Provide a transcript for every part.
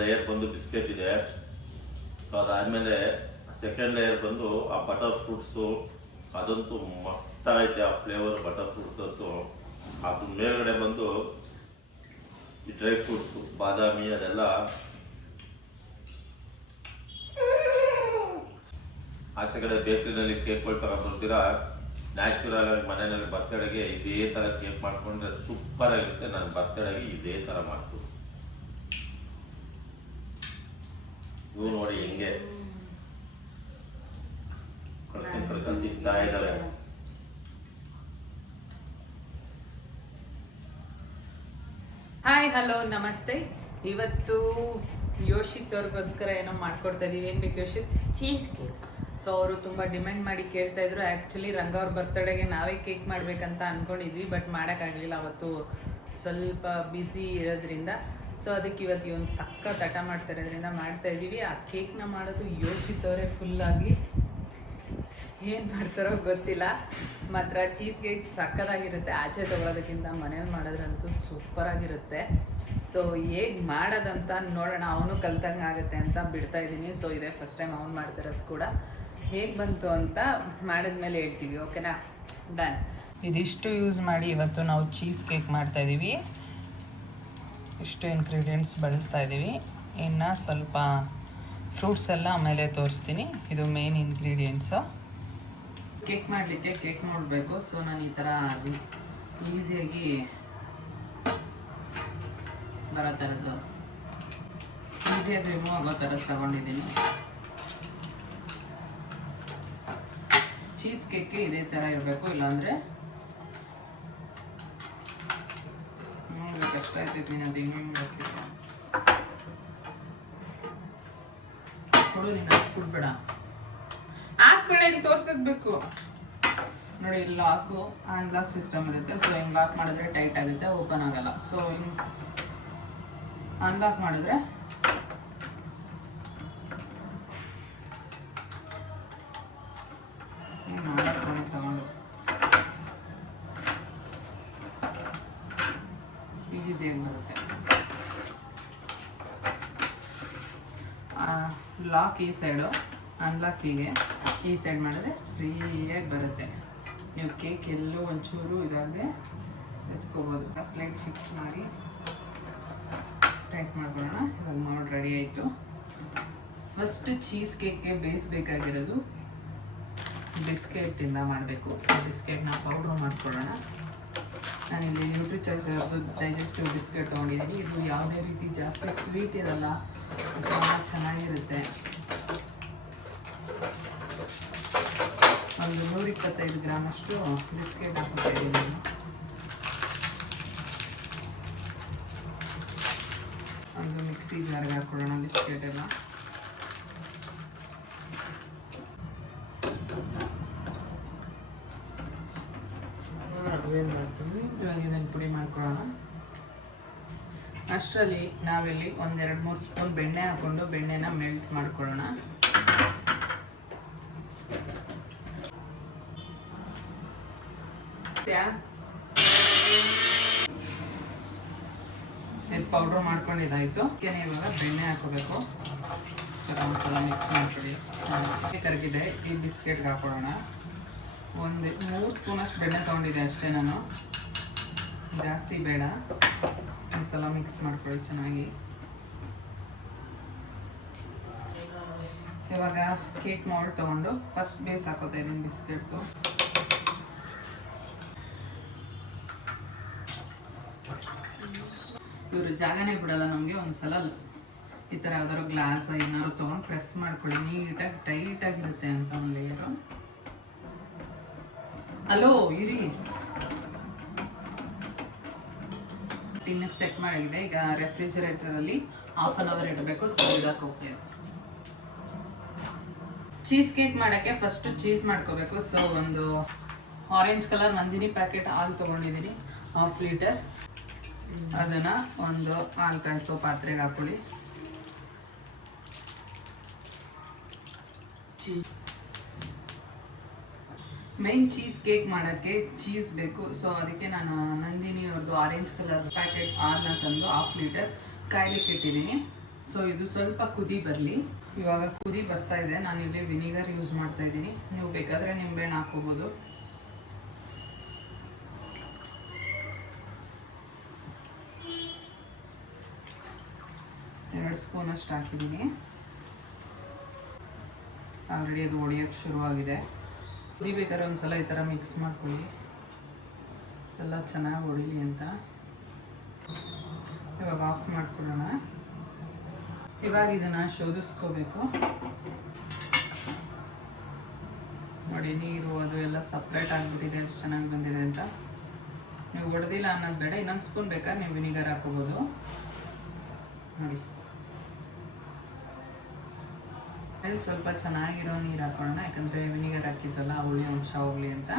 Layer ಬಂದು biscuit ಇದೆ. So ಅದಾದಮೇಲೆ ಸೆಕೆಂಡ್ ಲೇಯರ್ ಬಂದು ಆ ಬಟರ್ ಫ್ರೂಟ್ಸು ಅದಂತೂ ಮಸ್ತ್ ಐತೆ ಆ ಫ್ಲೇವರ್ ಬಟರ್ ಫ್ರೂಟ್ಸ್ ಅದು ಅದ್ರ ಮೇಲ್ಗಡೆ ಬಂದು ಈ ಡ್ರೈ ಫ್ರೂಟ್ಸು ಬಾದಾಮಿ ಅದೆಲ್ಲ. ಆಚೆ ಕಡೆ ಬೇಕ್ರಿನಲ್ಲಿ ಕೇಕ್ಗಳು ತಗೊಂಡ್ಬರ್ತೀರಾ ನ್ಯಾಚುರಲ್ ಆಗಿ ಮನೆಯಲ್ಲಿ ಬರ್ತಡೆಗೆ ಇದೇ ಥರ ಕೇಕ್ ಮಾಡ್ಕೊಂಡ್ರೆ ಸೂಪರ್ ಆಗಿರುತ್ತೆ. ನಾನು ಬರ್ತಡೆಗೆ ಇದೇ ಥರ ಮಾಡ್ತೀನಿ. ಇವು ನೋಡಿ ಹೆಂಗೆ ಕಳ್ಕೊಂಡ್ ಕಳ್ಕೊಂಡ್ ತಿಂತಾ ಇದ್ದಾರೆ ಹಾಯ್ ಹಲೋ ನಮಸ್ತೆ. ಇವತ್ತು ಯೋಶಿತ್ ಅವ್ರಿಗೋಸ್ಕರ ಏನೋ ಮಾಡ್ಕೊಡ್ತಾ ಇದೀವಿ. ಏನ್ ಬೇಕು ಯೋಶಿತ್? ಚೀಸ್ ಕೇಕ್ ಸೊ ಅವರು ತುಂಬಾ ಡಿಮ್ಯಾಂಡ್ ಮಾಡಿ ಕೇಳ್ತಾ ಇದ್ರು. ಆಕ್ಚುಲಿ ರಂಗ ಅವ್ರ ಬರ್ತಡೆಗೆ ನಾವೇ ಕೇಕ್ ಮಾಡ್ಬೇಕಂತ ಅನ್ಕೊಂಡಿದ್ವಿ ಬಟ್ ಮಾಡೋಕ್ಕಾಗಲಿಲ್ಲ ಅವತ್ತು. ಸ್ವಲ್ಪ ಬ್ಯುಸಿ ಇರೋದ್ರಿಂದ. ಸೊ ಅದಕ್ಕೆ ಇವತ್ತು ಒಂದು ಸಕ್ಕ ತಟ ಮಾಡ್ತಾ ಇರೋದ್ರಿಂದ ಮಾಡ್ತಾ ಇದ್ದೀವಿ. ಆ ಕೇಕ್ನ ಮಾಡೋದು ಯೋಚಿತವರೆ ಫುಲ್ಲಾಗಿ ಏನು ಮಾಡ್ತಾರೋ ಗೊತ್ತಿಲ್ಲ. ಮಾತ್ರ ಚೀಸ್ ಕೇಕ್ ಸಕ್ಕದಾಗಿರುತ್ತೆ. ಆಚೆ ತೊಗೊಳೋದಕ್ಕಿಂತ ಮನೇಲಿ ಮಾಡೋದ್ರಂತೂ ಸೂಪರಾಗಿರುತ್ತೆ. ಸೊ ಹೇಗೆ ಮಾಡೋದಂತ ನೋಡೋಣ. ಅವನು ಕಲ್ತಂಗೆ ಆಗುತ್ತೆ ಅಂತ ಬಿಡ್ತಾ ಇದ್ದೀನಿ. ಸೊ ಇದೇ ಫಸ್ಟ್ ಟೈಮ್ ಅವನು ಮಾಡ್ತಿರೋದು ಕೂಡ. ಹೇಗೆ ಬಂತು ಅಂತ ಮಾಡಿದ್ಮೇಲೆ ಹೇಳ್ತೀವಿ, ಓಕೆನಾ? ಡನ್ ಇದಿಷ್ಟು ಯೂಸ್ ಮಾಡಿ ಇವತ್ತು ನಾವು ಚೀಸ್ ಕೇಕ್ ಮಾಡ್ತಾ ಇದ್ದೀವಿ. ಇಷ್ಟು ಇನ್ಗ್ರೀಡಿಯೆಂಟ್ಸ್ ಬಳಸ್ತಾ ಇದ್ದೀವಿ. ಇನ್ನು ಸ್ವಲ್ಪ ಫ್ರೂಟ್ಸ್ ಎಲ್ಲ ಆಮೇಲೆ ತೋರಿಸ್ತೀನಿ. ಇದು ಮೇನ್ ಇಂಗ್ರೀಡಿಯೆಂಟ್ಸು ಕೇಕ್ ಮಾಡಲಿಕ್ಕೆ ಕೇಕ್ ನೋಡಬೇಕು. ಸೊ ನಾನು ಈ ಥರ ಈಸಿಯಾಗಿ ಬರೋ ಥರದ್ದು ಈಸಿಯಾಗಿ ರಿಮೂವ್ ಆಗೋ ಥರದ್ದು ತಗೊಂಡಿದ್ದೀನಿ. ಚೀಸ್ ಕೇಕ್ಗೆ ಇದೇ ಥರ ಇರಬೇಕು. ಇಲ್ಲಾಂದರೆ ಆಯ್ತೈತಿ ನೀನು ಅದು ನೋಡಿ ಲಾಕು ಅನ್ಲಾಕ್ ಸಿಸ್ಟಮ್ ಇರುತ್ತೆ. ಸೊ ಹಿಂಗೆ ಲಾಕ್ ಮಾಡಿದ್ರೆ ಟೈಟ್ ಆಗುತ್ತೆ ಓಪನ್ ಆಗಲ್ಲ. ಸೊ ಹಿಂಗೆ ಅನ್ಲಾಕ್ ಮಾಡಿದ್ರೆ ಹಿಂಗ್ ಮಾಡಕ್ ಬರುತ್ತೆ ತಗೊಂಡು ಈಸಿಯಾಗಿ ಬರುತ್ತೆ ಲಾಕ್ ಈ ಸೈಡು ಅನ್ಲಾಕ್ ಹೀಗೆ ಈ ಸೈಡ್ ಮಾಡಿದ್ರೆ ಫ್ರೀಯಾಗಿ ಬರುತ್ತೆ. ನೀವು ಕೇಕ್ ಎಲ್ಲೂ ಒಂಚೂರು ಇದಾಗದೆ ಹಚ್ಕೋಬೋದು ಪ್ಲೇಟ್ ಫಿಕ್ಸ್ ಮಾಡಿ ಟೈಟ್ ಮಾಡ್ಕೊಳ್ಳೋಣ. ಇವಾಗ ಮಾಡಿ ರೆಡಿ ಆಯಿತು. ಫಸ್ಟ್ ಚೀಸ್ ಕೇಕ್ಗೆ ಬೇಯಿಸ್ಬೇಕಾಗಿರೋದು ಬಿಸ್ಕೆಟಿಂದ ಮಾಡಬೇಕು. ಸೊ ಬಿಸ್ಕೆಟ್ನ ಪೌಡ್ರ್ ಮಾಡ್ಕೊಳ್ಳೋಣ. ನಾನಿಲ್ಲಿ ನ್ಯೂಟ್ರಿ ಚಾಯ್ಸ್ ಅವ್ರದ್ದು ಡೈಜೆಸ್ಟಿವ್ ಬಿಸ್ಕೆಟ್ ತೊಗೊಂಡಿದ್ದೀನಿ ಇದು ಯಾವುದೇ ರೀತಿ ಜಾಸ್ತಿ ಸ್ವೀಟ್ ಇರಲ್ಲ. ತುಂಬ ಚೆನ್ನಾಗಿರುತ್ತೆ ಒಂದು ನೂರ ಇಪ್ಪತ್ತೈದು ಗ್ರಾಮಷ್ಟು ಬಿಸ್ಕೆಟ್ ಹಾಕ್ತಾ ಇದ್ದೀನಿ ನಾನು ಒಂದು ಮಿಕ್ಸಿ ಜಾರ್ಗೆ ಹಾಕೊಳ್ಳೋಣ ಬಿಸ್ಕೆಟ್ ಎಲ್ಲ ಇವಾಗ ಇದನ್ನು ಪುಡಿ ಮಾಡ್ಕೊಳ್ಳೋಣ ಅಷ್ಟರಲ್ಲಿ ನಾವಿಲ್ಲಿ ಒಂದೆರಡು ಮೂರು ಸ್ಪೂನ್ ಬೆಣ್ಣೆ ಹಾಕ್ಕೊಂಡು ಬೆಣ್ಣೆನ ಮೆಲ್ಟ್ ಮಾಡ್ಕೊಳ್ಳೋಣ. ಇದು ಪೌಡ್ರ್ ಮಾಡ್ಕೊಂಡಿದ್ದಾಯಿತು. ಏನೇ ಇವಾಗ ಬೆಣ್ಣೆ ಹಾಕೋಬೇಕು ಒಂದ್ಸಲ ಮಿಕ್ಸ್ ಮಾಡ್ಕೊಳ್ಳಿ. ಕರಗಿದೆ. ಈ ಬಿಸ್ಕೆಟ್ಗೆ ಹಾಕೊಳ್ಳೋಣ ಒಂದು ಮೂರು ಸ್ಪೂನಷ್ಟು ಬೆಣ್ಣೆ ತೊಗೊಂಡಿದ್ದೆ ಅಷ್ಟೇ ನಾನು. ಜಾಸ್ತಿ ಬೇಡ. ಒಂದ್ಸಲ ಮಿಕ್ಸ್ ಮಾಡ್ಕೊಳ್ಳಿ ಚೆನ್ನಾಗಿ. ಇವಾಗ ಕೇಕ್ ಮೌಲ್ಡ್ ತೊಗೊಂಡು ಫಸ್ಟ್ ಬೇಸ್ ಹಾಕೋತಾ ಇದ್ದೀನಿ ಬಿಸ್ಕೆಟ್ದು. ಇವರು ಜಾಗನೇ ಬಿಡಲ್ಲ ನಮಗೆ, ಒಂದ್ಸಲ ಈ ಥರ ಯಾವ್ದಾದ್ರು ಗ್ಲಾಸ್ ಏನಾದ್ರು ತೊಗೊಂಡು ಪ್ರೆಸ್ ಮಾಡ್ಕೊಳ್ಳಿ. ನೀಟಾಗಿ ಟೈಟಾಗಿರುತ್ತೆ ಅಂತ ಒಂದು ಲೇಯರು ಅಲೋ ಇರಿ. ಟಿನ್ನಕ್ಕೆ ಸೆಟ್ ಮಾಡಿದೆ ಈಗ ರೆಫ್ರಿಜರೇಟರಲ್ಲಿ ಹಾಫ್ ಅನ್ ಅವರ್ ಇಡಬೇಕು ಸೊ ಇದಕ್ಕೆ ಚೀಸ್ ಕೇಕ್ ಮಾಡೋಕ್ಕೆ ಫಸ್ಟು ಚೀಸ್ ಮಾಡ್ಕೋಬೇಕು. ಸೊ ಒಂದು ಆರೆಂಜ್ ಕಲರ್ ನಂದಿನಿ ಪ್ಯಾಕೆಟ್ ಹಾಲು ತೊಗೊಂಡಿದ್ದೀನಿ ಹಾಫ್ ಲೀಟರ್ ಅದನ್ನು ಒಂದು ಹಾಲು ಕಾಯಿಸೋ ಪಾತ್ರೆಗೆ ಹಾಕೊಳ್ಳಿ. ಮೈನ್ ಚೀಸ್ ಕೇಕ್ ಮಾಡೋಕ್ಕೆ ಚೀಸ್ ಬೇಕು. ಸೊ ಅದಕ್ಕೆ ನಾನು ನಂದಿನಿ ಅವ್ರದ್ದು ಆರೆಂಜ್ ಕಲರ್ ಪ್ಯಾಕೆಟ್ ಹಾಲನ್ನ ತಂದು ಹಾಫ್ ಲೀಟರ್ ಕಾಯ್ಲಿಕ್ಕೆ ಇಟ್ಟಿದ್ದೀನಿ. ಸೊ ಇದು ಸ್ವಲ್ಪ ಕುದಿ ಬರಲಿ. ಇವಾಗ ಕುದಿ ಬರ್ತಾ ಇದೆ. ನಾನು ಇಲ್ಲಿ ವಿನಿಗರ್ ಯೂಸ್ ಮಾಡ್ತಾ ಇದ್ದೀನಿ. ನೀವು ಬೇಕಾದರೆ ನಿಂಬೆಹಣ್ಣು ಹಾಕೋಬೋದು ಎರಡು ಸ್ಪೂನಷ್ಟು ಹಾಕಿದ್ದೀನಿ. ಆಲ್ರೆಡಿ ಅದು ಒಡೆಯೋಕ್ಕೆ ಶುರುವಾಗಿದೆ. ಕುದಿಬೇಕಾದ್ರೆ ಒಂದ್ಸಲ ಈ ಥರ ಮಿಕ್ಸ್ ಮಾಡ್ಕೊಳ್ಳಿ. ಎಲ್ಲ ಚೆನ್ನಾಗಿ ಹೊಡಿಲಿ ಅಂತ. ಇವಾಗ ಆಫ್ ಮಾಡ್ಕೊಳ್ಳೋಣ. ಇವಾಗ ಇದನ್ನು ಶೋಧಿಸ್ಕೋಬೇಕು. ನೋಡಿ, ನೀರು, ಅದು ಎಲ್ಲ ಸಪ್ರೇಟ್ ಆಗಿಬಿಟ್ಟಿದೆ, ಎಷ್ಟು ಚೆನ್ನಾಗಿ ಬಂದಿದೆ ಅಂತ. ನೀವು ಹೊಡೆದಿಲ್ಲ ಅನ್ನೋದು ಬೇಡ, ಇನ್ನೊಂದು ಸ್ಪೂನ್ ಬೇಕಾದ್ರೆ ನೀವು ವಿನಿಗರ್ ಹಾಕೋಬೋದು ನೋಡಿ. ಸ್ವಲ್ಪ ಚೆನ್ನಾಗಿರೋ ನೀರು ಹಾಕೋಣ, ಯಾಕಂದರೆ ವಿನಿಗರ್ ಹಾಕಿದ್ರಲ್ಲ ಹುಳಿ ಅಂಶ ಹೋಗಲಿ ಅಂತ.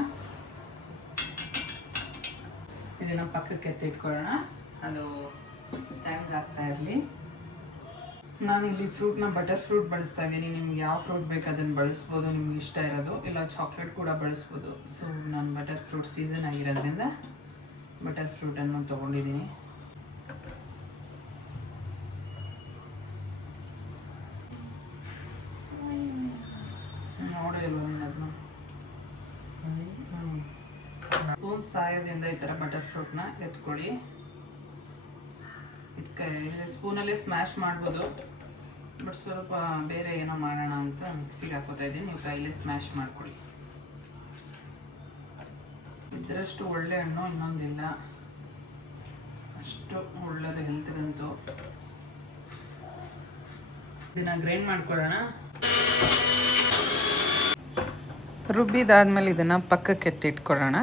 ಇದನ್ನು ಪಕ್ಕಕ್ಕೆ ಎತ್ತಿಟ್ಕೊಳ್ಳೋಣ ಅದು ತಣ್ಣಗಾಗ್ತಾ ಇರಲಿ. ನಾನು ಇಲ್ಲಿ ಫ್ರೂಟ್ನ ಬಟರ್ ಫ್ರೂಟ್ ಬಳಸ್ತಾ ಇದ್ದೀನಿ. ನಿಮ್ಗೆ ಯಾವ ಫ್ರೂಟ್ ಬೇಕು ಅದನ್ನು ಬಳಸ್ಬೋದು, ನಿಮ್ಗೆ ಇಷ್ಟ ಇರೋದು. ಇಲ್ಲ ಚಾಕ್ಲೇಟ್ ಕೂಡ ಬಳಸ್ಬೋದು. ಸೊ ನಾನು ಬಟರ್ ಫ್ರೂಟ್ ಸೀಸನ್ ಆಗಿರೋದ್ರಿಂದ ಬಟರ್ ಫ್ರೂಟನ್ನು ತೊಗೊಂಡಿದ್ದೀನಿ. ನೋಡೋ ಇಲ್ವ ನೀನು ಸ್ಪೂನ್ ಸಹಾಯದಿಂದ ಈ ಥರ ಬಟರ್ ಫ್ರೂಟ್ನ ಎತ್ಕೊಳ್ಳಿ. ಇದಕ್ಕೆ ಸ್ಪೂನಲ್ಲೇ ಸ್ಮ್ಯಾಶ್ ಮಾಡ್ಬೋದು. ಬಟ್ ಸ್ವಲ್ಪ ಬೇರೆ ಏನೋ ಮಾಡೋಣ ಅಂತ ಮಿಕ್ಸಿಗೆ ಹಾಕೋತಾ ಇದ್ದೀನಿ. ನೀವು ಕೈಲೇ ಸ್ಮ್ಯಾಶ್ ಮಾಡ್ಕೊಳ್ಳಿ. ಇದರಷ್ಟು ಒಳ್ಳೆ ಹಣ್ಣು ಇನ್ನೊಂದಿಲ್ಲ. ಅಷ್ಟು ಒಳ್ಳೆಯದು ಹೆಲ್ತ್ಗಂತೂ ಇದನ್ನ ಗ್ರೈಂಡ್ ಮಾಡ್ಕೊಳ್ಳೋಣ. ರುಬ್ಬಿದಾದ್ಮೇಲೆ ಇದನ್ನು ಪಕ್ಕಕ್ಕೆ ಎತ್ತಿಟ್ಕೊಳ್ಳೋಣ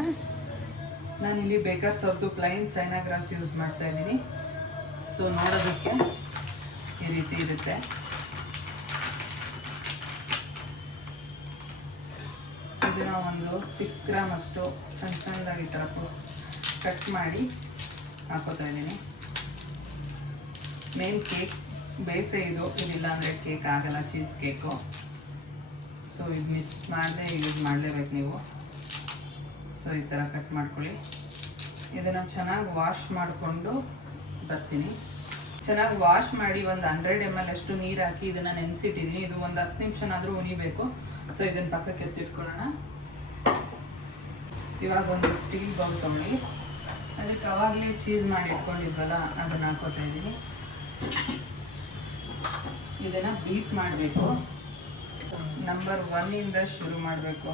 ನಾನಿಲ್ಲಿ ಬೇಕರ್ಸ್ ಅವ್ರದ್ದು ಪ್ಲೈನ್ ಚೈನಾ ಗ್ರಾಸ್ ಯೂಸ್ ಮಾಡ್ತಾ ಇದ್ದೀನಿ. ಸೊ ನೋಡೋದಕ್ಕೆ ಈ ರೀತಿ ಇರುತ್ತೆ. ಇದನ್ನ ಒಂದು ಸಿಕ್ಸ್ ಗ್ರಾಮ್ ಅಷ್ಟು ಸಣ್ಣ ಸಣ್ಣದಾಗಿ ಈ ಥರ ಕಟ್ ಮಾಡಿ ಹಾಕೋತಾ ಇದ್ದೀನಿ. ಮೇನ್ ಕೇಕ್ ಬೇಸೆ ಇದು. ಇದಿಲ್ಲ ಅಂದರೆ ಕೇಕ್ ಆಗಲ್ಲ ಚೀಸ್ ಕೇಕು ಸೊ ಇದು ಮಿಸ್ ಮಾಡದೆ ಯೂಸ್ ಮಾಡಲೇಬೇಕು ನೀವು. ಸೊ ಈ ಥರ ಕಟ್ ಮಾಡ್ಕೊಳ್ಳಿ. ಇದನ್ನು ಚೆನ್ನಾಗಿ ವಾಶ್ ಮಾಡಿಕೊಂಡು ಬರ್ತೀನಿ. ಚೆನ್ನಾಗಿ ವಾಶ್ ಮಾಡಿ ಒಂದು ಹಂಡ್ರೆಡ್ ಎಂ ಎಲ್ ಅಷ್ಟು ನೀರು ಹಾಕಿ ಇದನ್ನು ನೆನೆಸಿಟ್ಟಿದ್ದೀನಿ ಇದು ಒಂದು ಹತ್ತು ನಿಮಿಷನಾದರೂ ಉಣಿಬೇಕು. ಸೊ ಇದನ್ನು ಪಕ್ಕಕ್ಕೆ ಎತ್ತಿಟ್ಕೊಳ್ಳೋಣ. ಇವಾಗ ಒಂದು ಸ್ಟೀಲ್ ಬೌಲ್ ತೊಗೊಳ್ಳಿ. ಅದಕ್ಕೆ ಅವಾಗಲೇ ಚೀಸ್ ಮಾಡಿ ಇಟ್ಕೊಂಡಿದ್ವಲ್ಲ, ಅದನ್ನು ಹಾಕೋತಾ ಇದ್ದೀನಿ ಇದನ್ನು ಬೀಟ್ ಮಾಡಬೇಕು. ನಂಬರ್ ಒನ್ನಿಂದ ಶುರು ಮಾಡಬೇಕು.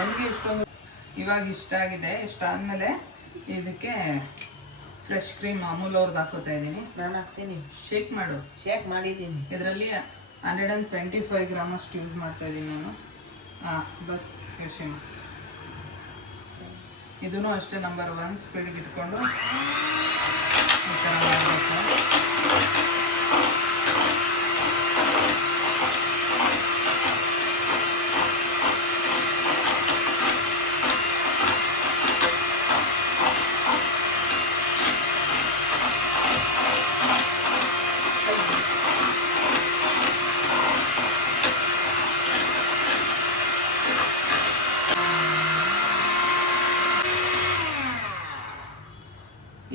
ಒನ್ಗೆ ಇಷ್ಟೊಂದು ಇವಾಗ ಇಷ್ಟ ಆಗಿದೆ. ಇಷ್ಟ ಆದಮೇಲೆ ಇದಕ್ಕೆ ಫ್ರೆಶ್ ಕ್ರೀಮ್ ಅಮೂಲ್ ಅವ್ರದ್ದು ಹಾಕೋತಾ ಇದ್ದೀನಿ. ನಾನು ಹಾಕ್ತೀನಿ. ಶೇಕ್ ಮಾಡು. ಶೇಕ್ ಮಾಡಿದ್ದೀನಿ. ಇದರಲ್ಲಿ hundred and twenty five gram ಅಷ್ಟು ಯೂಸ್ ಮಾಡ್ತಾ ಇದ್ದೀನಿ ನಾನು. ಹಾಂ ಬಸ್ ಯೋಚನೆ ಇದೂ ಅಷ್ಟೇ ನಂಬರ್ ಒನ್ ಸ್ಪೀಡ್ಗೆ ಇಟ್ಕೊಂಡು ಈ ಥರ ಮಾಡಬೇಕು.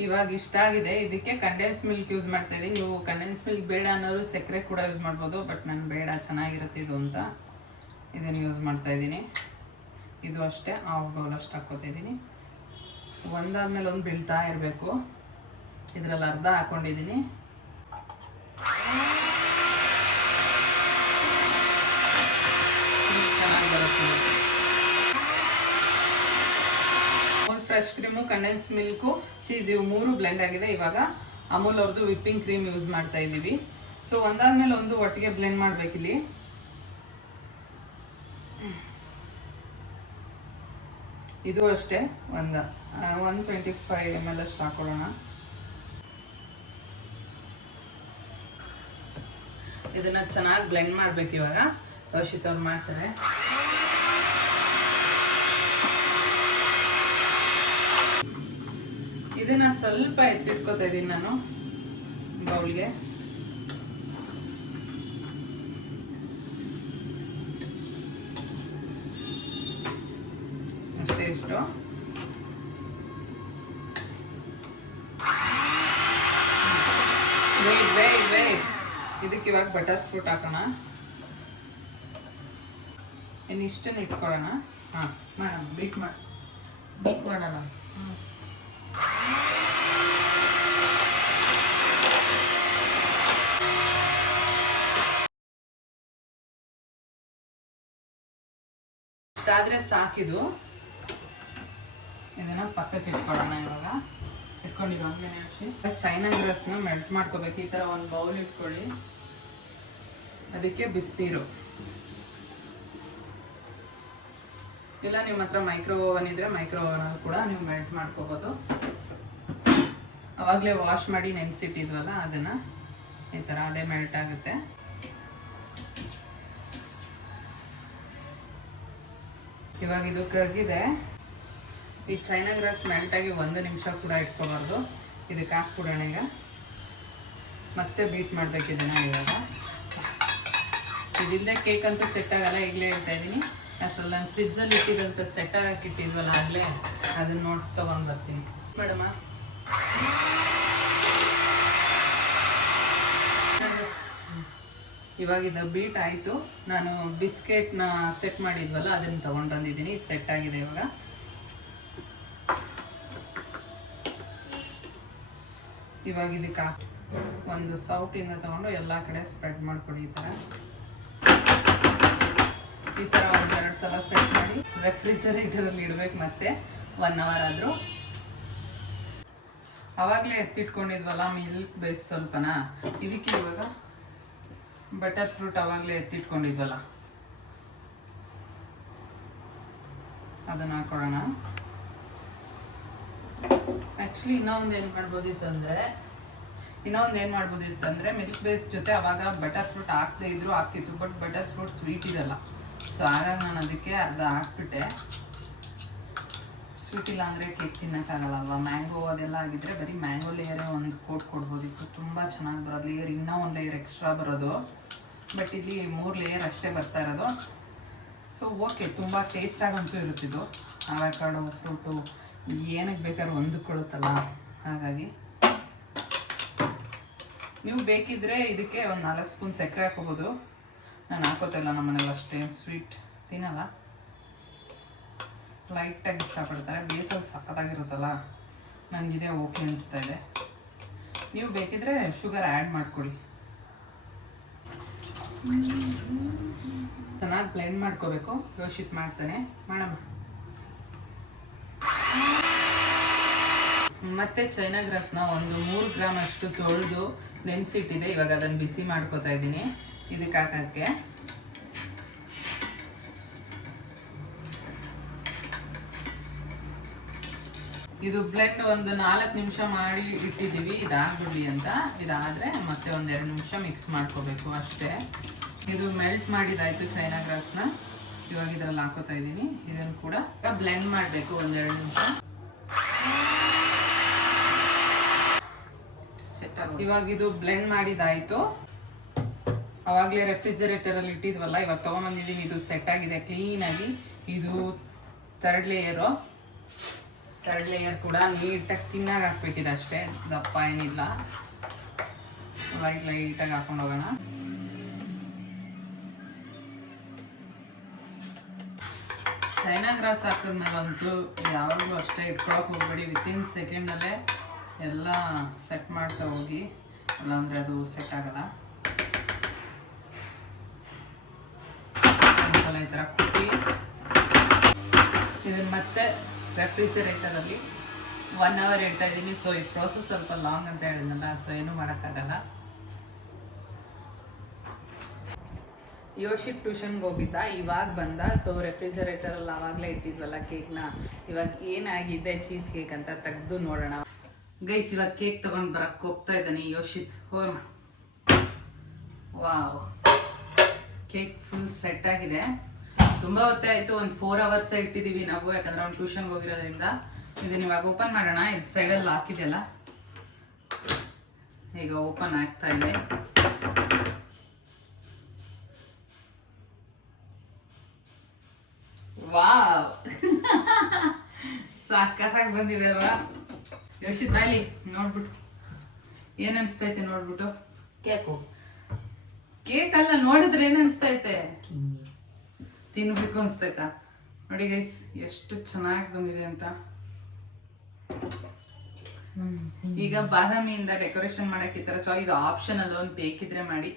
ಇವಾಗ ಇಷ್ಟ ಆಗಿದೆ. ಇದಕ್ಕೆ ಕಂಡೆನ್ಸ್ ಮಿಲ್ಕ್ ಯೂಸ್ ಮಾಡ್ತಾ ಇದ್ದೀನಿ ನೀವು ಕಂಡೆನ್ಸ್ ಮಿಲ್ಕ್ ಬೇಡ ಅನ್ನೋರು ಸಕ್ಕರೆ ಕೂಡ ಯೂಸ್ ಮಾಡ್ಬೋದು ಬಟ್ ನಾನು ಬೇಡ, ಚೆನ್ನಾಗಿರುತ್ತೆ ಇದು ಅಂತ ಇದನ್ನು ಯೂಸ್ ಮಾಡ್ತಾ ಇದ್ದೀನಿ ಇದು ಅಷ್ಟೇ ಹಾಫ್ ಬೌಲ್ ಅಷ್ಟು ಹಾಕ್ಕೋತಾ ಇದ್ದೀನಿ ಒಂದಾದ್ಮೇಲೆ ಒಂದು ಬೀಳ್ತಾ ಇರಬೇಕು. ಇದರಲ್ಲಿ ಅರ್ಧ ಹಾಕೊಂಡಿದ್ದೀನಿ ಈಗ ಚೆನ್ನಾಗಿ ಬರುತ್ತೆ Amul fresh cream condensed milk cheese ಇವು ಮೂರು ಬ್ಲೆಂಡ್ ಆಗಿದೆ. ಇವಾಗ ಅಮೂಲ್ ಅವ್ರದ್ದು ವಿಪ್ಪಿಂಗ್ ಕ್ರೀಮ್ ಯೂಸ್ ಮಾಡ್ತಾ ಇದ್ದೀವಿ. ಸೊ ಒಂದಾದ್ಮೇಲೆ ಒಂದು ಒಟ್ಟಿಗೆ ಬ್ಲೆಂಡ್ ಮಾಡ್ಬೇಕಿಲ್ಲಿ ಇದು ಅಷ್ಟೇ, ಒಂದು one twenty five M L ಅಷ್ಟು ಹಾಕೊಳ್ಳೋಣ. ಇದನ್ನ ಚೆನ್ನಾಗಿ ಬ್ಲೆಂಡ್ ಮಾಡ್ಬೇಕು ಇವಾಗ. ರೋಷಿತ್ ಅವ್ರು ಮಾಡ್ತಾರೆ. ಇದನ್ನ ಸ್ವಲ್ಪ ಎತ್ತಿಟ್ಕೋತಾ ಇದೀನಿ ನಾನು ಬೌಲ್ಗೆ. ಅಷ್ಟೇ ಇಷ್ಟು. ಇದಕ್ಕೆ ಇವಾಗ ಬಟರ್ ಫ್ರೂಟ್ ಹಾಕೋಣ. ಇನ್ನು ಇಷ್ಟನ್ನು ಇಟ್ಕೊಳ್ಳೋಣ. ಹಾಂ, ಮಾಡೋಣ ಬೀಟ್ ಮಾಡಿ ಬೀಟ್ ಮಾಡೋಣ. ಇಷ್ಟಾದರೆ ಸಾಕಿದು ಇದನ್ನ ಪಕ್ಕಕ್ಕೆ ಇಟ್ಕೊಳ್ಳೋಣ ಇವಾಗ. ಇಟ್ಕೊಂಡಿರೋ ಹಂಗೆ ಚೈನಾ ಗ್ರಾಸ್ನ ಮೆಲ್ಟ್ ಮಾಡ್ಕೋಬೇಕು. ಈ ಥರ ಒಂದು ಬೌಲ್ ಇಟ್ಕೊಳ್ಳಿ. ಅದಕ್ಕೆ ಬಿಸಿನೀರು. ಇಲ್ಲ, ನಿಮ್ಮ ಹತ್ರ ಮೈಕ್ರೋ ಓವನ್ ಇದ್ರೆ ಮೈಕ್ರೋ ಓವನ್ ಕೂಡ ನೀವು ಮೆಲ್ಟ್ ಮಾಡ್ಕೋಬೋದು. ಅವಾಗಲೇ ವಾಶ್ ಮಾಡಿ ನೆನೆಸಿಟ್ಟಿದ್ವಲ್ಲ ಅದನ್ನು ಈ ಥರ ಅದೇ ಮೆಲ್ಟ್ ಆಗುತ್ತೆ. ಇವಾಗ ಇದು ಕರಗಿದೆ. ಈ ಚೈನಾ ಗ್ರಾಸ್ ಆಗಿ ಒಂದು ನಿಮಿಷ ಕೂಡ ಇಟ್ಕೋಬಾರ್ದು. ಇದಕ್ಕೆ ಹಾಕ್ಬಿಡೋಣ ಈಗ. ಮತ್ತೆ ಬೀಟ್ ಮಾಡಬೇಕು ಇದನ್ನು ಇವಾಗ. ಇದಿಲ್ಲದೆ ಕೇಕ್ ಅಂತೂ ಸೆಟ್ ಆಗಲ್ಲ, ಈಗಲೇ ಹೇಳ್ತಾ ಇದ್ದೀನಿ. ಅಷ್ಟರಲ್ಲಿ ನಾನು ಫ್ರಿಜ್ಜಲ್ಲಿ ಇಟ್ಟಿದ್ದಂಥ ಸೆಟ್ ಆಗಲೇ, ಅದನ್ನ ನೋಡಿ ತೊಗೊಂಡು ಬರ್ತೀನಿ. ಮೇಡಮ. ಇವಾಗ ಇದು ಬೀಟ್ ಆಯಿತು. ನಾನು ಬಿಸ್ಕೆಟ್ನ ಸೆಟ್ ಮಾಡಿದ್ವಲ್ಲ, ಅದನ್ನು ತೊಗೊಂಡು ಬಂದಿದ್ದೀನಿ ಇದು ಸೆಟ್ ಆಗಿದೆ ಇವಾಗ. ಇವಾಗ ಇದಕ್ಕೆ ಒಂದು ಸೌಟಿಂದ ತಗೊಂಡು ಎಲ್ಲ ಕಡೆ ಸ್ಪ್ರೆಡ್ ಮಾಡಿಕೊಡಿ ಈ ಥರ ಈ ಥರ ಒಂದೆರಡು ಸಲ ಸೆಟ್ ಮಾಡಿ ರೆಫ್ರಿಜರೇಟರಲ್ಲಿ ಇಡಬೇಕು ಮತ್ತೆ ಒನ್ ಅವರ್ ಆದರೂ. ಆವಾಗಲೇ ಎತ್ತಿಟ್ಕೊಂಡಿದ್ವಲ್ಲ ಮಿಲ್ಕ್ ಬೇಸ್ ಸ್ವಲ್ಪನಾ? ಇದಕ್ಕೆ ಇವಾಗ ಬಟರ್ ಫ್ರೂಟ್ ಅವಾಗಲೇ ಎತ್ತಿಟ್ಕೊಂಡಿದ್ವಲ್ಲ. ಅದನ್ನು ಹಾಕೊಳ್ಳೋಣ ಆ್ಯಕ್ಚುಲಿ ಇನ್ನೊಂದು ಏನು ಮಾಡ್ಬೋದಿತ್ತು ಅಂದರೆ, ಇನ್ನೊಂದು ಏನು ಮಾಡ್ಬೋದಿತ್ತು ಅಂದರೆ ಮಿಲ್ಕ್ ಬೇಸ್ ಜೊತೆ ಅವಾಗ ಬಟರ್ ಫ್ರೂಟ್ ಹಾಕದೇ ಇದ್ರು ಹಾಕ್ತಿತ್ತು ಬಟ್ ಬಟರ್ ಫ್ರೂಟ್ ಸ್ವೀಟ್ ಇದಲ್ಲ ಸೊ ಹಾಗಾಗಿ ನಾನು ಅದಕ್ಕೆ ಅರ್ಧ ಹಾಕ್ಬಿಟ್ಟೆ. ಸ್ವೀಟ್ ಇಲ್ಲ ಅಂದರೆ ಕೇಕ್ ತಿನ್ನೋಕ್ಕಾಗಲ್ಲ ಅಲ್ವಾ? ಮ್ಯಾಂಗೋ ಅದೆಲ್ಲ ಆಗಿದ್ರೆ ಬರೀ ಮ್ಯಾಂಗೋ ಲೇಯರೇ ಒಂದು ಕೋಟ್ ಕೊಡ್ಬೋದಿತ್ತು ತುಂಬ ಚೆನ್ನಾಗಿ ಬರೋದು. ಲೇಯರ್ ಇನ್ನೂ ಒಂದು ಲೇಯರ್ ಎಕ್ಸ್ಟ್ರಾ ಬರೋದು. ಬಟ್ ಇಲ್ಲಿ ಮೂರು ಲೇಯರ್ ಅಷ್ಟೇ ಬರ್ತಾ ಇರೋದು. ಸೊ ಓಕೆ ತುಂಬ ಟೇಸ್ಟಾಗಂತೂ ಇರುತ್ತಿದ್ದು ಆವಾಕಾಡು ಫ್ರೂಟು ಏನಕ್ಕೆ ಬೇಕಾದ್ರೂ ಹೊಂದಿಕೊಳ್ಳುತ್ತಲ್ಲ ಹಾಗಾಗಿ ನೀವು ಬೇಕಿದ್ರೆ ಇದಕ್ಕೆ ಒಂದು ನಾಲ್ಕು ಸ್ಪೂನ್ ಸಕ್ಕರೆ ಹಾಕೋಬೋದು ನಾನು ಹಾಕೋತಿಲ್ಲ ನಮ್ಮ ಮನೇಲಿ ಅಷ್ಟೇ. ಸ್ವೀಟ್ ತಿನ್ನಲ್ಲ. ಲೈಟಾಗಿ ಇಷ್ಟಪಡ್ತಾರೆ. ಬೇಸಲ್ಲಿ ಸಕ್ಕತ್ತಾಗಿರುತ್ತಲ್ಲ ನನಗಿದೆ ಓಕೆ ಅನಿಸ್ತಾ ಇದೆ. ನೀವು ಬೇಕಿದ್ರೆ ಶುಗರ್ ಆ್ಯಡ್ ಮಾಡ್ಕೊಳ್ಳಿ. ಚೆನ್ನಾಗಿ ಬ್ಲೆಂಡ್ ಮಾಡ್ಕೋಬೇಕು. ಯೋಶಿತ್ ಮಾಡ್ತಾನೆ. ಮಾಡೋಣ. ಮತ್ತೆ ಚೈನಾ ಗ್ರಾಸ್ನ ಒಂದು ಮೂರು ಗ್ರಾಮ್ ಅಷ್ಟು ತೊಳೆದು ನೆನೆಸಿಟ್ಟಿದೆ. ಇವಾಗ ಅದನ್ನು ಬಿಸಿ ಮಾಡ್ಕೋತಾ ಇದ್ದೀನಿ. ಇದಕ್ಕೆ ಹಾಕಕ್ಕೆ. ಇದು ಬ್ಲೆಂಡ್ ಒಂದು ನಾಲ್ಕು ನಿಮಿಷ ಮಾಡಿ ಇಟ್ಟಿದ್ದೀವಿ ಇದಾಗ್ಬಿಡ್ಲಿ ಅಂತ. ಇದಾದರೆ ಮತ್ತೆ ಒಂದೆರಡು ನಿಮಿಷ ಮಿಕ್ಸ್ ಮಾಡ್ಕೋಬೇಕು ಅಷ್ಟೇ. ಇದು ಮೆಲ್ಟ್ ಮಾಡಿದಾಯಿತು ಚೈನಾ ಗ್ರಾಸ್ನ ಇವಾಗ ಇದರಲ್ಲಿ ಹಾಕೋತಾ ಇದ್ದೀನಿ. ಇದನ್ನು ಕೂಡ ಬ್ಲೆಂಡ್ ಮಾಡಬೇಕು ಒಂದೆರಡು ನಿಮಿಷ. ಇವಾಗ ಇದು ಬ್ಲೆಂಡ್ ಮಾಡಿದಾಯಿತು. ಅವಾಗಲೇ ರೆಫ್ರಿಜರೇಟರಲ್ಲಿ ಇಟ್ಟಿದ್ವಲ್ಲ, ಇವಾಗ ತೊಗೊಂಬಂದಿದ್ದೀನಿ ಇದು ಸೆಟ್ ಆಗಿದೆ ಕ್ಲೀನಾಗಿ ಇದು ಥರ್ಡ್ ಲೇಯರು ಥರ್ಡ್ ಲೇಯರ್ ಕೂಡ ನೀಟಾಗಿ ತಿನ್ನಾಗಿ ಹಾಕ್ಬೇಕಿದೆ ಅಷ್ಟೇ. ದಪ್ಪ ಏನಿಲ್ಲ. ಲೈಟ್ ಲೈಟಾಗಿ ಹಾಕೊಂಡು ಹೋಗೋಣ. ಚೈನಾ ಗ್ರಾಸ್ ಹಾಕಿದ್ಮೇಲೆ ಅಂತೂ ಯಾವಾಗಲೂ ಅಷ್ಟೇ ಇಟ್ಕೊಳಕ್ಕೆ ಹೋಗ್ಬೇಡಿ. ವಿತಿನ್ ಸೆಕೆಂಡಲ್ಲೇ ಎಲ್ಲ ಸೆಟ್ ಮಾಡ್ತಾ ಹೋಗಿ. ಇಲ್ಲಾಂದರೆ ಅದು ಸೆಟ್ ಆಗಲ್ಲ. ಈ ಥರ ಕುಟ್ಟಿ. ಇದನ್ನು ಮತ್ತೆ ರೆಫ್ರಿಜರೇಟರಲ್ಲಿ ಒನ್ ಅವರ್ ಇಡ್ತಾ ಇದ್ದೀನಿ. ಸೊ ಈ ಪ್ರೋಸೆಸ್ ಸ್ವಲ್ಪ ಲಾಂಗ್ ಅಂತ ಹೇಳಿದ್ನಲ್ಲ ಸೊ ಏನೂ ಮಾಡೋಕ್ಕಾಗಲ್ಲ. ಯೋಶಿತ್ ಟ್ಯೂಷನ್ಗೆ ಹೋಗಿದ್ದ, ಇವಾಗ ಬಂದ. ಸೊ ರೆಫ್ರಿಜರೇಟರಲ್ಲಿ ಆವಾಗಲೇ ಇಟ್ಟಿದ್ವಲ್ಲ ಕೇಕ್ನ ಇವಾಗ ಏನಾಗಿದೆ ಚೀಸ್ ಕೇಕ್ ಅಂತ ತೆಗೆದು ನೋಡೋಣ. ಗೈಸ್ ಇವಾಗ ಕೇಕ್ ತೊಗೊಂಡು ಬರಕ್ಕೆ ಹೋಗ್ತಾ ಇದ್ದಾನೆ ಯೋಶಿತ್ ಹೋಗೋಣ ವಾವ್ ಕೇಕ್ ಫುಲ್ ಸೆಟ್ ಆಗಿದೆ. ತುಂಬ ಹೊತ್ತೇ ಆಯಿತು ಒಂದು ಫೋರ್ ಅವರ್ಸ್ ಇಟ್ಟಿದ್ದೀವಿ ನಾವು ಯಾಕಂದ್ರೆ ಅವ್ನು ಟ್ಯೂಷನ್ಗೆ ಹೋಗಿರೋದ್ರಿಂದ. ಇದನ್ನ ಇವಾಗ ಓಪನ್ ಮಾಡೋಣ ಇದು ಸೈಡಲ್ಲಿ ಹಾಕಿದೆಯಲ್ಲ ಈಗ ಓಪನ್ ಆಗ್ತಾ ಇದೆ. ವಾವ್! ಸಖತ್ತಾಗಿ ಬಂದಿದೆ ಅಲ್ವಾ? ಯೋಶಿತ್ ಬಾಲಿ ನೋಡ್ಬಿಟ್ಟು. ಏನ್ ಅನ್ಸ್ತೈತೆ ನೋಡ್ಬಿಟ್ಟು? ಕೇಕು. ಕೇಕ್ ಅಲ್ಲ ನೋಡಿದ್ರೆ ಏನ್ ಅನ್ಸ್ತೈತೆ? ತಿನ್ಬೇಕು ಅನ್ಸ್ತೈತ. ನೋಡಿ ಗೈಸ್ ಎಷ್ಟು ಚೆನ್ನಾಗಿ ಬಂದಿದೆ ಅಂತ. ಈಗ ಬಾದಾಮಿಯಿಂದ ಡೆಕೋರೇಷನ್ ಮಾಡಕ್ಕೆ ಈ ತರ ಚಾ ಇದು ಆಪ್ಷನಲ್ ಒಂದು ಬೇಕಿದ್ರೆ ಮಾಡಿ.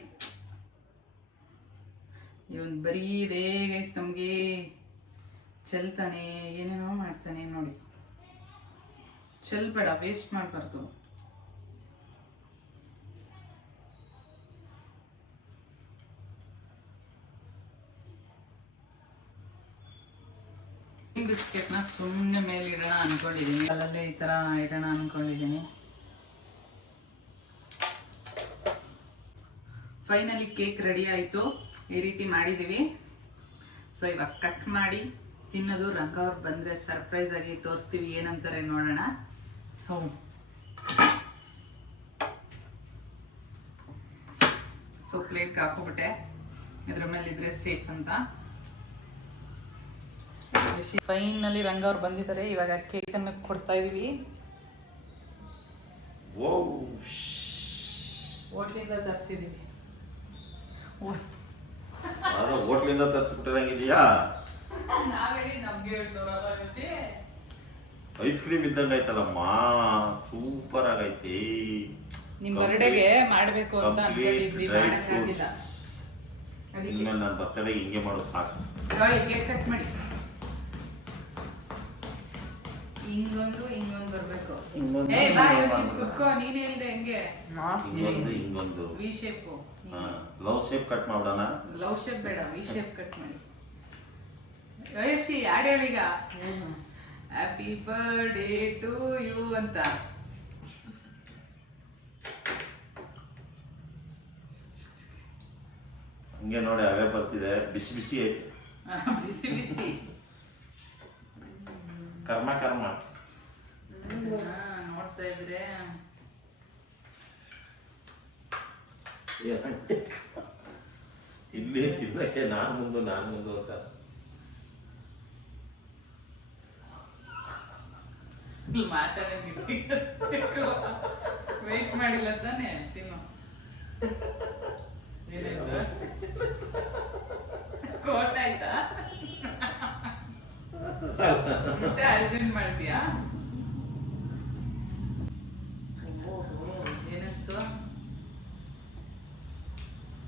ಇವನ್ ಬರೀ ಇದೇ ಗೈಸ್ ನಮಗೆ. ಚೆಲ್ತಾನೆ, ಏನೇನೋ ಮಾಡ್ತಾನೆ ನೋಡಿ. ಚೆಲ್ಬೇಡ ವೇಸ್ಟ್ ಮಾಡಬಾರ್ದು. ಬಿಸ್ಕೆಟ್ನ ಸುಮ್ಮನೆ ಮೇಲೆ ಇಡೋಣ ಅಂದ್ಕೊಂಡಿದ್ದೀನಿ ಅಲ್ಲಲ್ಲೇ ಈ ಥರ ಇಡೋಣ ಅಂದ್ಕೊಂಡಿದ್ದೀನಿ ಫೈನಲಿ ಕೇಕ್ ರೆಡಿ ಆಯಿತು. ಈ ರೀತಿ ಮಾಡಿದ್ದೀವಿ ಸೊ ಇವಾಗ ಕಟ್ ಮಾಡಿ ತಿನ್ನೋದು. ರಂಗ ಅವ್ರು ಬಂದರೆ ಸರ್ಪ್ರೈಸ್ ಆಗಿ ತೋರಿಸ್ತೀವಿ ಏನಂತಾರೆ ನೋಡೋಣ. ಸೊ ಸೊ ಪ್ಲೇಟ್ಗೆ ಹಾಕೋಬಿಟ್ಟೆ ಇದ್ರ ಮೇಲೆ ಇದ್ರೆ ಸೇಫ್ ಅಂತ. ಫೈನಲಿ ರಂಗ ಅವ್ರು ಬಂದಿದ್ದಾರೆ. ಇವಾಗ ಕೇಕನ್ನು ಕೊಡ್ತಾ ಇದೀವಿ ಹೋಟ್ಲಿಂದ ತರಿಸಿದೀವಿ. ಅದು ಹೋಟ್ಲಿಂದ ತರಿಸ್ಬಿಟ್ಟಿರಂಗಿದೆಯಾ ನಾವೇಳಿ ನಮ್ಗೆ ಹೇಳ್ತವ್ರಲ್ಲ ರುಚಿ ಐಸ್ ಕ್ರೀಮ್ ಇದ್ದಂಗೆ ಐತಲ್ಲಮ್ಮ ಸೂಪರ್ ಆಗೈತಿ. ನಿಮ್ ಬರ್ಡೇಗೆ ಮಾಡಬೇಕು ಅಂತ ಅನ್ಕೊಂಡಿದ್ವಿ. ಮಾಡಕ್ಕಾಗಿಲ್ಲ. ಅದಕ್ಕೆ. ಬರ್ತಡೇ ಹಿಂಗೆ ಮಾಡೋದು ಸಾಕು. ಕೇಕ್ ಕಟ್ ಮಾಡಿ. ಹಿಂಗೊಂದು ಹಿಂಗೊಂದು ಬರ್ಬೇಕು. ಹಿಂಗೊಂದು, ಏ ಬಾ ಯೋಚಿತ್ ಕುತ್ಕೋ ನೀನೇ ಇಲ್ದೆ ಹೆಂಗೆ? ಹಿಂಗೊಂದು ಹಿಂಗೊಂದು. V shape love shape cut ಮಾಡೋಣ ಲವ್ ಶೇಪ್ ಬೇಡ ವಿ ಶೇಪ್ ಕಟ್ ಮಾಡಿ. ಯೋಶಿ ಯಾಡ್ ಹೇಳೀಗ ಹ್ಯಾಪಿ ಬರ್ಡೇ ಟು ಯು ಅಂತ. ಹಂಗೆ ನೋಡಿ ಅವೇ ಬರ್ತಿದೆ. ಬಿಸಿ ಬಿಸಿ ಐತೆ. ಬಿಸಿ ಬಿಸಿ. ಕರ್ಮ ಕರ್ಮ. ಹಾ, ನೋಡ್ತಾ ಇದ್ರೆ. ಇಲ್ಲಿ ತಿನ್ನಕ್ಕೆ ನಾನು ಮುಂದು ನಾನು ಮುಂದು ಅಂತ. ವೆಯ್ಟ್ ವೇಟ್ ಮಾಡಿಲ್ಲ ತಾನೆ ತಿನ್ನು. ಕೋಟ್ ಆಯ್ತಾ? ಮತ್ತೆ ಅರ್ಜೆಂಟ್ ಮಾಡ್ತೀಯಾ? ಏನಿಸ್ತು?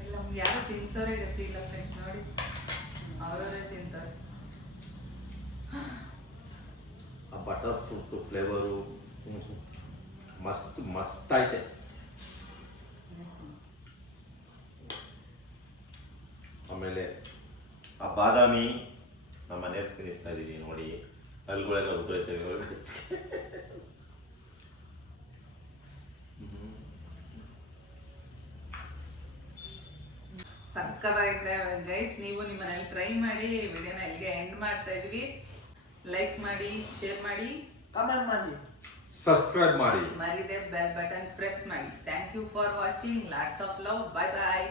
ಇಲ್ಲ, ನಮ್ಗೆ ಯಾರು ತಿನ್ಸೋರೇ ಗೊತ್ತಿಲ್ಲ ಫ್ರೆಂಡ್ಸ್ ನೋಡಿ. ಅವರವರೇ ತಿಂತಾರೆ. ಆ ಬಟರ್ ಫ್ರೂಟ್ ಫ್ಲೇವರು ಮಸ್ತ್ ಮಸ್ತ್ ಐತೆ. ಆಮೇಲೆ ಆ ಬಾದಾಮಿ ಮನೆಯವ್ರು ತಿನ್ನಿಸ್ತಾ ಇದ್ದೀವಿ ನೋಡಿ. ಅಲ್ಗಳೆಲ್ಲ ಉದುರೈತವೆ ಸಕ್ಕತ್ತಾಗೈತೆ ಗೈಸ್ ನೀವು ನಿಮ್ಮ ಮನೇಲಿ ಟ್ರೈ ಮಾಡಿ ವಿಡಿಯೋನ ಇಲ್ಲಿಗೆ ಎಂಡ್ ಮಾಡ್ತಾ ಇದೀವಿ. ಲೈಕ್ ಮಾಡಿ ಶೇರ್ ಮಾಡಿ. ಕಮೆಂಟ್ ಮಾಡಿ. ಸಬ್ಸ್ಕ್ರೈಬ್ ಮಾಡಿ. ಮರಿದೆ ಬೆಲ್ ಬಟನ್ ಪ್ರೆಸ್ ಮಾಡಿ. Thank you for watching lots of love bye bye